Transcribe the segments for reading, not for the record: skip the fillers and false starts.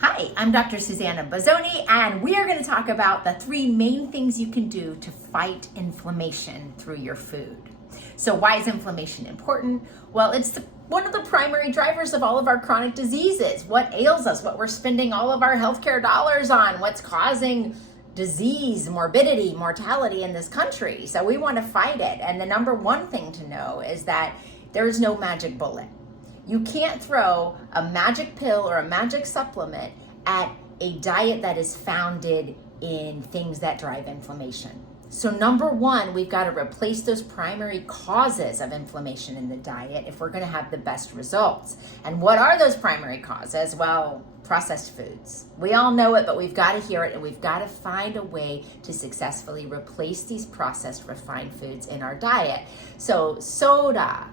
Hi, I'm Dr. Susanna Bozzoni, and we are going to talk about the 3 main things you can do to fight inflammation through your food. So why is inflammation important? Well, it's one of the primary drivers of all of our chronic diseases. What ails us, what we're spending all of our healthcare dollars on, what's causing disease, morbidity, mortality in this country. So we want to fight it. And the number one thing to know is that there is no magic bullet. You can't throw a magic pill or a magic supplement at a diet that is founded in things that drive inflammation. So number one, we've got to replace those primary causes of inflammation in the diet if we're going to have the best results. And what are those primary causes? Well, processed foods. We all know it, but we've got to hear it, and we've got to find a way to successfully replace these processed, refined foods in our diet. So soda,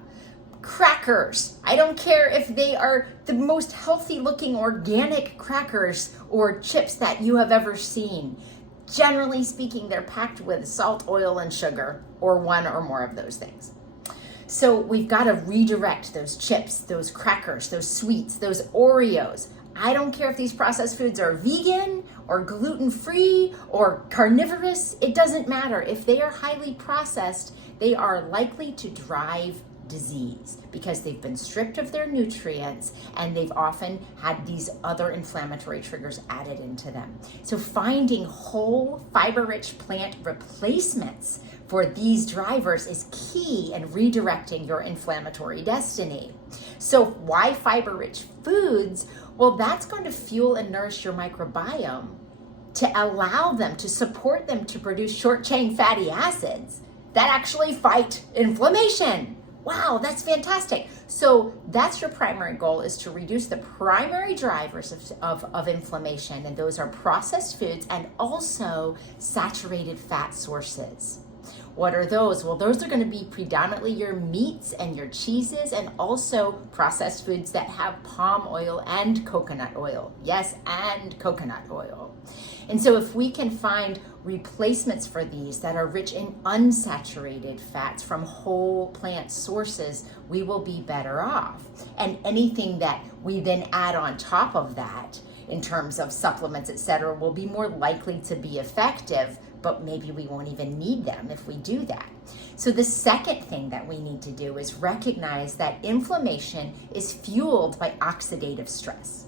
crackers. I don't care if they are the most healthy looking organic crackers or chips that you have ever seen. Generally speaking, they're packed with salt, oil, and sugar, or one or more of those things. So we've got to redirect those chips, those crackers, those sweets, those Oreos. I don't care if these processed foods are vegan or gluten-free or carnivorous. It doesn't matter. If they are highly processed, they are likely to drive disease because they've been stripped of their nutrients and they've often had these other inflammatory triggers added into them. So finding whole fiber-rich plant replacements for these drivers is key in redirecting your inflammatory destiny. So why fiber-rich foods? Well, that's going to fuel and nourish your microbiome to allow them, to support them to produce short-chain fatty acids that actually fight inflammation. Wow, that's fantastic. So that's your primary goal, is to reduce the primary drivers of inflammation, and those are processed foods and also saturated fat sources. What are those? Well, those are going to be predominantly your meats and your cheeses, and also processed foods that have palm oil and coconut oil. Yes, and coconut oil. And so if we can find replacements for these that are rich in unsaturated fats from whole plant sources, we will be better off. And anything that we then add on top of that in terms of supplements, etc., will be more likely to be effective, but maybe we won't even need them if we do that. So the second thing that we need to do is recognize that inflammation is fueled by oxidative stress.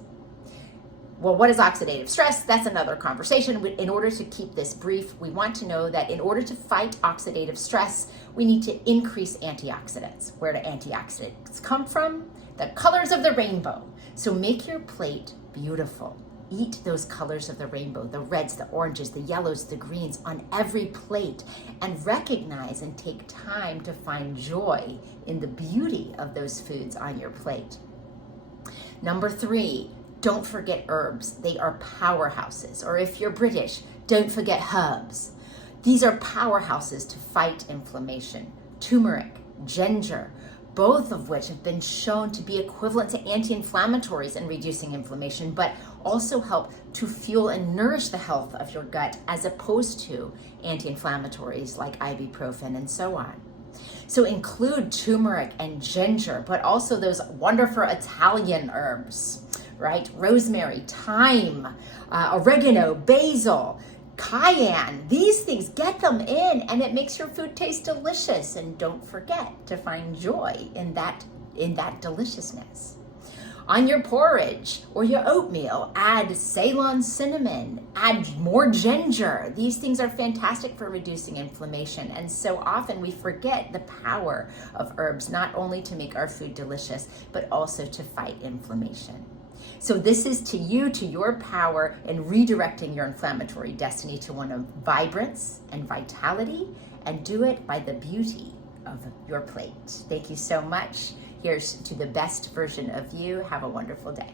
Well, what is oxidative stress? That's another conversation. In order to keep this brief, we want to know that in order to fight oxidative stress, we need to increase antioxidants. Where do antioxidants come from? The colors of the rainbow. So make your plate beautiful. Eat those colors of the rainbow, the reds, the oranges, the yellows, the greens on every plate, and recognize and take time to find joy in the beauty of those foods on your plate. Number 3, don't forget herbs. They are powerhouses. Or if you're British, don't forget herbs. These are powerhouses to fight inflammation. Turmeric, ginger, both of which have been shown to be equivalent to anti-inflammatories in reducing inflammation, but also help to fuel and nourish the health of your gut as opposed to anti-inflammatories like ibuprofen and so on. So include turmeric and ginger, but also those wonderful Italian herbs, right? Rosemary, thyme, oregano, basil, cayenne. These things, get them in, and it makes your food taste delicious. And don't forget to find joy in that deliciousness. On your porridge or your oatmeal, add Ceylon cinnamon, add more ginger. These things are fantastic for reducing inflammation. And so often we forget the power of herbs, not only to make our food delicious, but also to fight inflammation. So this is to you, to your power in redirecting your inflammatory destiny to one of vibrance and vitality, and do it by the beauty of your plate. Thank you so much. Here's to the best version of you. Have a wonderful day.